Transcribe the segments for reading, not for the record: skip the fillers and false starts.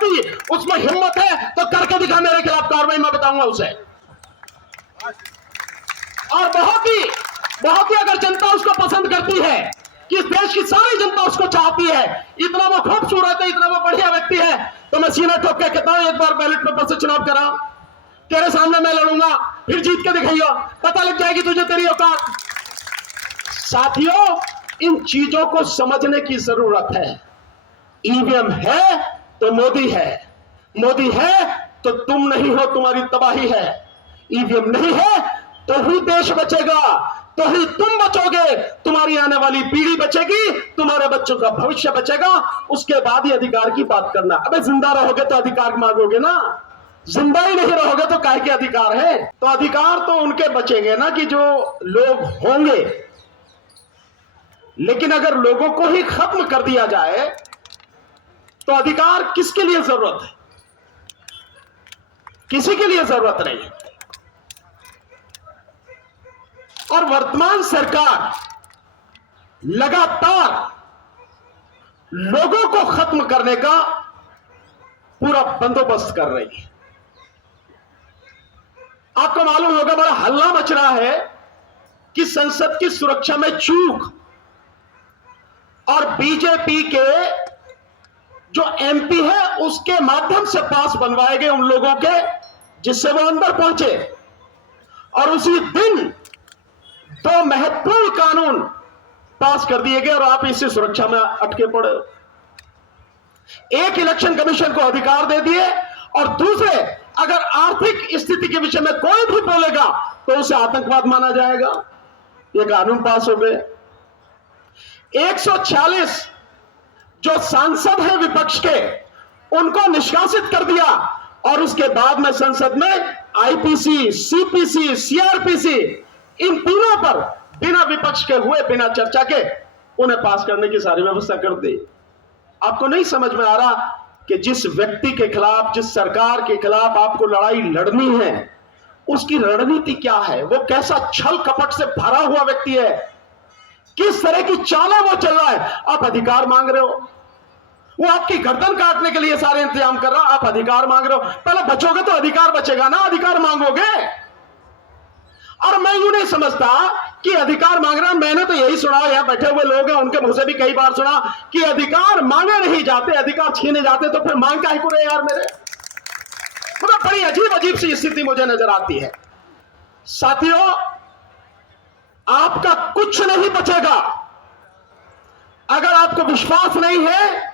भी उसमें हिम्मत है तो करके दिखा, मेरे खिलाफ कार्रवाई मैं बताऊंगा उसे। और बहुत ही अगर जनता उसको पसंद करती है, कि इस देश की सारी जनता उसको चाहती है, इतना वो खूबसूरत है, इतना वो बढ़िया व्यक्ति है, तो मैं सीना ठोक के कहता हूं एक बार बैलेट पेपर से चुनाव करा, तेरे सामने मैं लड़ूंगा, फिर जीत के दिखाइयो, पता लग जाएगी तुझे तेरी औकात। साथियों, इन चीजों को समझने की जरूरत है। ईवीएम है तो मोदी है, मोदी है तो तुम नहीं हो, तुम्हारी तबाही है। ईवीएम नहीं है तो ही देश बचेगा, तो ही तुम बचोगे, तुम्हारी आने वाली पीढ़ी बचेगी, तुम्हारे बच्चों का भविष्य बचेगा। उसके बाद ही अधिकार की बात करना। अबे जिंदा रहोगे तो अधिकार मांगोगे ना, जिंदा ही नहीं रहोगे तो काहे के अधिकार है? तो अधिकार तो उनके बचेंगे ना कि जो लोग होंगे, लेकिन अगर लोगों को ही खत्म कर दिया जाए तो अधिकार किसके लिए जरूरत है? किसी के लिए जरूरत नहीं। और वर्तमान सरकार लगातार लोगों को खत्म करने का पूरा बंदोबस्त कर रही है। आपको मालूम होगा, बड़ा हल्ला मच रहा है कि संसद की सुरक्षा में चूक, और बीजेपी के जो एमपी है उसके माध्यम से पास बनवाए गए उन लोगों के जिससे वो अंदर पहुंचे, और उसी दिन दो महत्वपूर्ण कानून पास कर दिए गए और आप इसी सुरक्षा में अटके पड़े। एक, इलेक्शन कमीशन को अधिकार दे दिए, और दूसरे, अगर आर्थिक स्थिति के विषय में कोई भी बोलेगा तो उसे आतंकवाद माना जाएगा। ये कानून पास हो गए। 146 जो सांसद हैं विपक्ष के, उनको निष्कासित कर दिया, और उसके बाद में संसद में आईपीसी, सीपीसी, सीआरपीसी, इन तीनों पर बिना विपक्ष के हुए, बिना चर्चा के उन्हें पास करने की सारी व्यवस्था कर दी। आपको नहीं समझ में आ रहा कि जिस व्यक्ति के खिलाफ, जिस सरकार के खिलाफ आपको लड़ाई लड़नी है, उसकी रणनीति क्या है, वो कैसा छल कपट से भरा हुआ व्यक्ति है, किस तरह की चालें वो चल रहा है। आप अधिकार मांग रहे हो, वो आपकी गर्दन काटने के लिए सारे इंतजाम कर रहा है, आप अधिकार मांग रहे हो। पहले बचोगे तो अधिकार बचेगा ना, अधिकार मांगोगे। और मैं यूं नहीं समझता कि अधिकार मांग रहा, मैंने तो यही सुना, यहां बैठे हुए लोग हैं उनके मुंह से भी कई बार सुना कि अधिकार मांगे नहीं जाते, अधिकार छीने जाते, तो फिर मांग काहे को रहे यार मेरे? मतलब बड़ी अजीब अजीब सी स्थिति मुझे नजर आती है। साथियों, आपका कुछ नहीं बचेगा अगर आपको विश्वास नहीं है।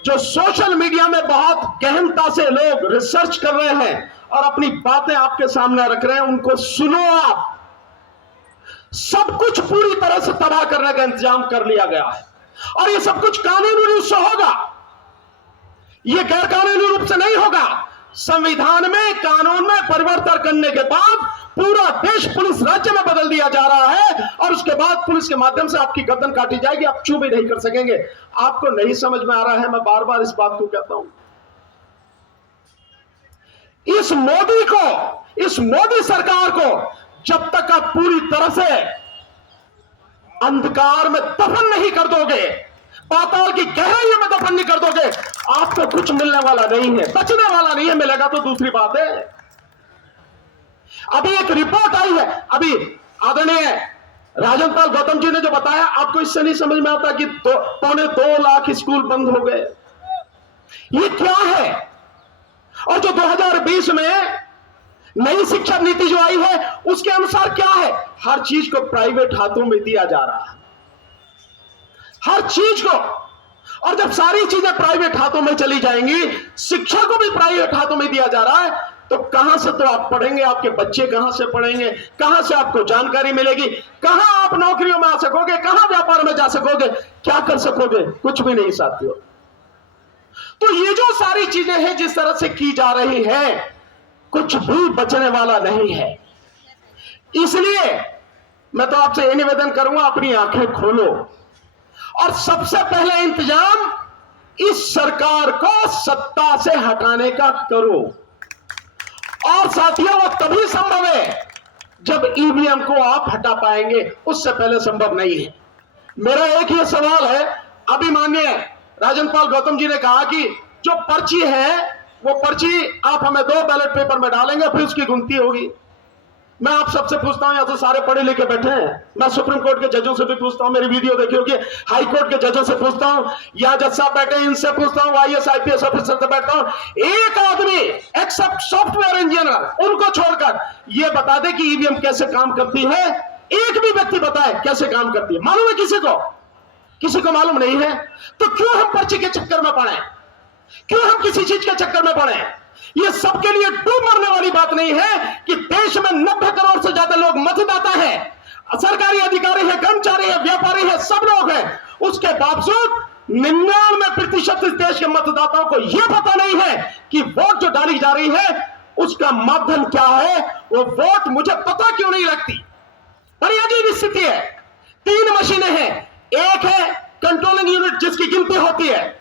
जो सोशल मीडिया में बहुत गहनता से लोग रिसर्च कर रहे हैं और अपनी बातें आपके सामने रख रहे हैं, उनको सुनो। आप सब कुछ पूरी तरह से तबाह करने का इंतजाम कर लिया गया है, और ये सब कुछ कानूनी रूप से होगा, ये गैर कानूनी रूप से नहीं होगा। संविधान में, कानून में परिवर्तन करने के बाद पूरा देश पुलिस राज्य में बदल दिया जा रहा है, और उसके बाद पुलिस के माध्यम से आपकी गर्दन काटी जाएगी, आप चू भी नहीं कर सकेंगे। आपको नहीं समझ में आ रहा है, मैं बार बार इस बात को कहता हूं। इस मोदी को, इस मोदी सरकार को जब तक आप पूरी तरह से अंधकार में दफन नहीं कर दोगे, पाताल की गहराइयों में दफन नहीं कर दोगे, आपको कुछ मिलने वाला नहीं है, बचने वाला नहीं है। मिलेगा तो दूसरी बात है। अभी एक रिपोर्ट आई है, अभी आदरणीय राजन पाल गौतम जी ने जो बताया, आपको इससे नहीं समझ में आता कि 2.25 लाख स्कूल बंद हो गए। ये क्या है? और जो 2020 में नई शिक्षा नीति जो आई है, उसके अनुसार क्या है? हर चीज को प्राइवेट हाथों में दिया जा रहा है, हर चीज को। और जब सारी चीजें प्राइवेट हाथों में चली जाएंगी, शिक्षा को भी प्राइवेट हाथों में दिया जा रहा है, तो कहां से तो आप पढ़ेंगे, आपके बच्चे कहां से पढ़ेंगे, कहां से आपको जानकारी मिलेगी, कहां आप नौकरियों में आ सकोगे, कहां व्यापार में जा सकोगे, क्या कर सकोगे? कुछ भी नहीं साथियों। तो ये जो सारी चीजें हैं जिस तरह से की जा रही है, कुछ भी बचने वाला नहीं है। इसलिए मैं तो आपसे यह निवेदन करूंगा, अपनी आंखें खोलो और सबसे पहले इंतजाम इस सरकार को सत्ता से हटाने का करो। और साथियों, वो तभी संभव है जब ईवीएम को आप हटा पाएंगे, उससे पहले संभव नहीं है। मेरा एक ही सवाल है, अभी माननीय राजन पाल गौतम जी ने कहा कि जो जो पर्ची है वो पर्ची आप हमें 2 बैलेट पेपर में डालेंगे, फिर उसकी गिनती होगी। मैं आप सबसे पूछता हूं, या तो सारे पढ़े लिखे बैठे हैं, मैं सुप्रीम कोर्ट के जजों से भी पूछता हूं, मेरी वीडियो देखी होगी, हाई कोर्ट के जजों से पूछता हूं, या जज साहब बैठे हैं इनसे पूछता हूं, IAS IPS ऑफिसर से बैठता हूं, एक आदमी एक्सेप्ट सॉफ्टवेयर इंजीनियर उनको छोड़कर यह बता दे कि ईवीएम कैसे काम करती है। एक भी व्यक्ति बताए कैसे काम करती है, मालूम है किसी को? किसी को मालूम नहीं है। तो क्यों हम पर्ची के चक्कर में पड़े? क्यों हम किसी चीज के चक्कर में पड़े? ये सबके लिए डूब मरने वाली बात नहीं है कि देश में 90 करोड़ से ज्यादा लोग मतदाता है, सरकारी अधिकारी है, कर्मचारी है, व्यापारी है, सब लोग हैं। उसके बावजूद 99% इस देश के मतदाताओं को यह पता नहीं है कि वोट जो डाली जा रही है उसका माध्यम क्या है, वो वोट मुझे पता क्यों नहीं लगती। बड़ी अजीब स्थिति है। 3 मशीनें हैं, एक है कंट्रोलिंग यूनिट जिसकी गिनती होती है,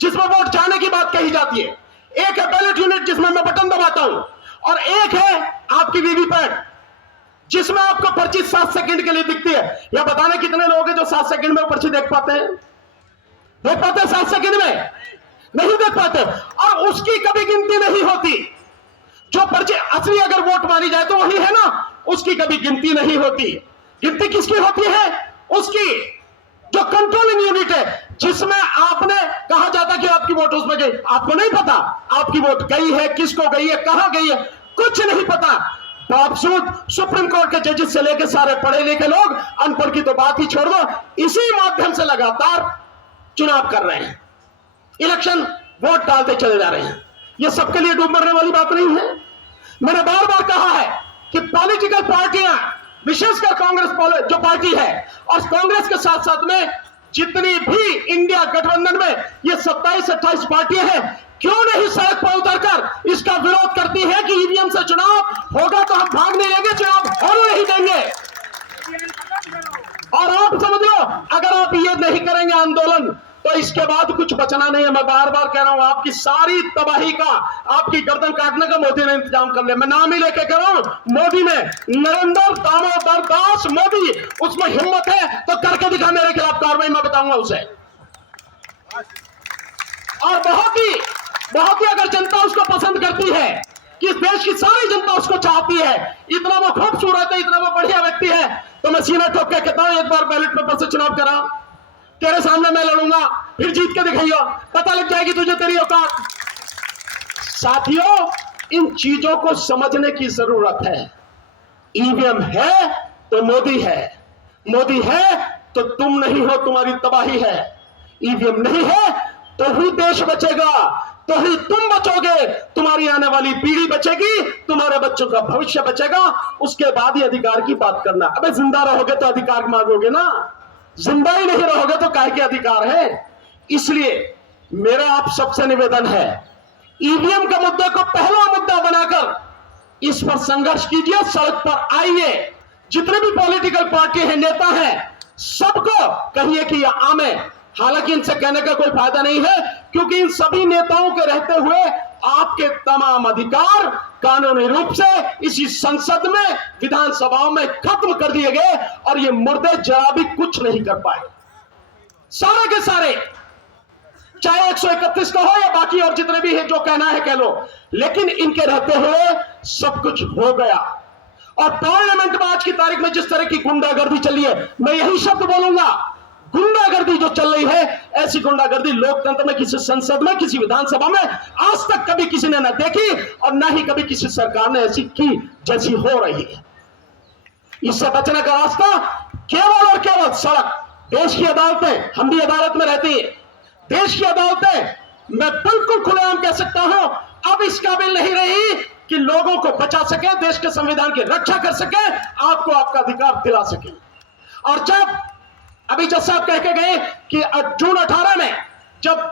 जिसमें वोट जाने की बात कही जाती है, एक है बैलेट यूनिट जिसमें मैं बटन दबाता हूं, और एक है आपकी वीवीपैट जिसमें आपको पर्ची 7 सेकंड के लिए दिखती है। या बताने कितने लोग हैं जो 7 सेकंड में पर्ची देख पाते हैं? देख पाते हैं 7 सेकंड में? नहीं देख पाते। और उसकी कभी गिनती नहीं होती। जो पर्ची असली अगर वोट मानी जाए तो वही है ना, उसकी कभी गिनती नहीं होती। गिनती किसकी होती है? उसकी जो कंट्रोलिंग यूनिट है, जिसमें आपने कहा जाता कि आपकी वोट उसमें गई, आपको नहीं पता आपकी वोट गई है, किसको गई है, कहां गई है, कुछ नहीं पता। बावजूद सुप्रीम कोर्ट के जजेस से लेकर सारे पढ़े लिखे लोग, अनपढ़ की तो बात ही छोड़ दो, इसी माध्यम से लगातार चुनाव कर रहे हैं, इलेक्शन वोट डालते चले जा रहे हैं। यह सबके लिए डूब मरने वाली बात नहीं है। मैंने बार बार कहा है कि पॉलिटिकल पार्टियां, विशेषकर कांग्रेस जो पार्टी है, और कांग्रेस के साथ साथ में जितनी भी इंडिया गठबंधन में ये 27-28 पार्टियां हैं, क्यों नहीं सड़क पर उतरकर इसका विरोध करती है कि ईवीएम से चुनाव होगा तो हम भाग नहीं लेंगे, चुनाव होने नहीं देंगे। और आप समझ लो, अगर आप ये नहीं करेंगे आंदोलन तो इसके बाद कुछ बचना नहीं है। मैं बार बार कह रहा हूं, आपकी सारी तबाही का, आपकी गर्दन काटने का मोदी ने इंतजाम कर लिया। मैं नाम ही लेके कह रहा हूं, मोदी ने, नरेंद्र दामोदर दास मोदी, उसमें हिम्मत है तो करके दिखा मेरे खिलाफ कार्रवाई, मैं बताऊंगा उसे। और बहुत ही अगर जनता उसको पसंद करती है, कि इस देश की सारी जनता उसको चाहती है, इतना वो खूबसूरत है, इतना वो बढ़िया व्यक्ति है, तो मैं सीना ठोक के कहता हूं, एक बार बैलेट पेपर से चुनाव करा, तेरे सामने मैं लड़ूंगा, फिर जीत के दिखाइयो, पता लग जाएगी तुझे तेरी औकात। साथियों, इन चीजों को समझने की जरूरत है। ईवीएम है तो मोदी है, मोदी है तो तुम नहीं हो, तुम्हारी तबाही है। ईवीएम नहीं है तो ही देश बचेगा, तो ही तुम बचोगे, तुम्हारी आने वाली पीढ़ी बचेगी, तुम्हारे बच्चों का भविष्य बचेगा। उसके बाद ही अधिकार की बात करना। अबे जिंदा रहोगे तो अधिकार मांगोगे ना, जिंदा ही नहीं रहोगे तो काहे के अधिकार है। इसलिए मेरा आप सबसे निवेदन है, ईवीएम के मुद्दे को पहला मुद्दा बनाकर इस पर संघर्ष कीजिए, सड़क पर आइए। जितने भी पॉलिटिकल पार्टी हैं, नेता हैं, सबको कहिए कि यह आम है। हालांकि इनसे कहने का कोई फायदा नहीं है, क्योंकि इन सभी नेताओं के रहते हुए आपके तमाम अधिकार कानूनी रूप से इसी संसद में, विधानसभाओं में खत्म कर दिए गए, और ये मुर्दे जरा भी कुछ नहीं कर पाए, सारे के सारे, चाहे 131 का हो या बाकी और जितने भी हैं, जो कहना है कह लो, लेकिन इनके रहते हुए सब कुछ हो गया। और पार्लियामेंट में आज की तारीख में जिस तरह की गुंडागर्दी चली है, मैं यही शब्द बोलूंगा, गुंडागर्दी जो चल रही है, ऐसी गुंडागर्दी लोकतंत्र में, किसी संसद में, किसी विधानसभा में आज तक कभी किसी ने न देखी, और न ही कभी किसी सरकार ने ऐसी की जैसी हो रही है। इससे बचने का रास्ता केवल और केवल सड़क। देश की अदालतें, हम भी अदालत में रहती है, देश की अदालतें, मैं बिल्कुल खुलेआम कह सकता हूं, अब इस काबिल नहीं रही कि लोगों को बचा सके, देश के संविधान की रक्षा कर सके, आपको आपका अधिकार दिला सके। और जब अभी जज साहब कह के गए कि जून 18 में जब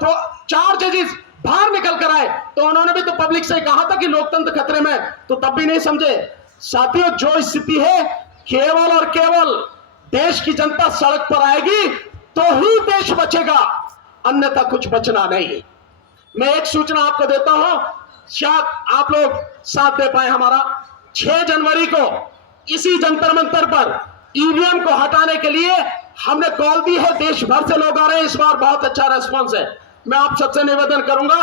4 जजेस बाहर निकल कर आए, तो उन्होंने भी तो पब्लिक से कहा था कि लोकतंत्र खतरे में, तो तब भी नहीं समझे। साथियों, जो स्थिति है, केवल और केवल देश की जनता सड़क पर आएगी तो ही देश बचेगा, अन्यथा कुछ बचना नहीं। मैं एक सूचना आपको देता हूं, शायद आप लोग साथ दे पाए हमारा। 6 जनवरी को इसी जंतर मंतर पर ईवीएम को हटाने के लिए हमने कॉल दी है, देश भर से लोग आ रहे हैं, इस बार बहुत अच्छा रेस्पॉन्स है। मैं आप सबसे निवेदन करूंगा,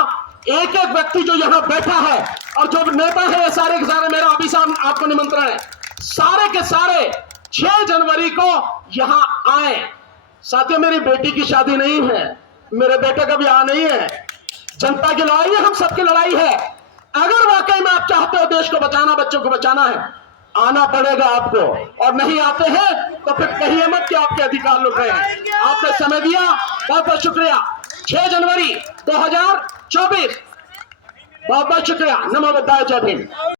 एक एक व्यक्ति जो यहां बैठा है और जो नेता है, ये सारे के सारे, मेरा अभी आपको निमंत्रण है, सारे के सारे 6 जनवरी को यहां आए। साथियों, मेरी बेटी की शादी नहीं है, मेरे बेटे का भी यहां नहीं है, जनता की लड़ाई है, हम सबकी लड़ाई है। अगर वाकई में आप चाहते हो देश को बचाना, बच्चों को बचाना है, आना पड़ेगा आपको, और नहीं आते हैं तो फिर कहिए मत कि आपके अधिकार लुट रहे हैं। आपने समय दिया, बहुत बहुत शुक्रिया। 6 जनवरी 2024, बहुत बहुत शुक्रिया। नमो बुद्धाय, जय भीम।